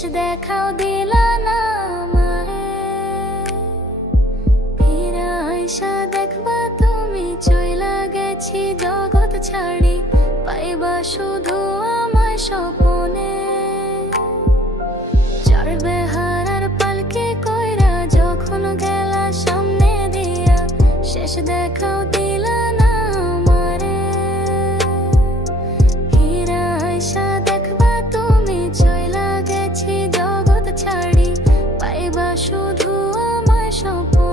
শেষ দেখাও দিলা না আমারে। ফিরা আইসা দেখবা তুমি চইলা গেছি জগৎ ছাড়ি, পাইবা শুধু আমায় স্বপনে। চড়বে হারার পালকে কইরা যখন গেলা সামনে দিয়া, শেষ দেখাও দিলা না আমারে। ফিরা আইসা দেখবা তুমি চইলা গেছি জগৎ ছাড়ি, পাইবা শুধু আমায় স্বপনে।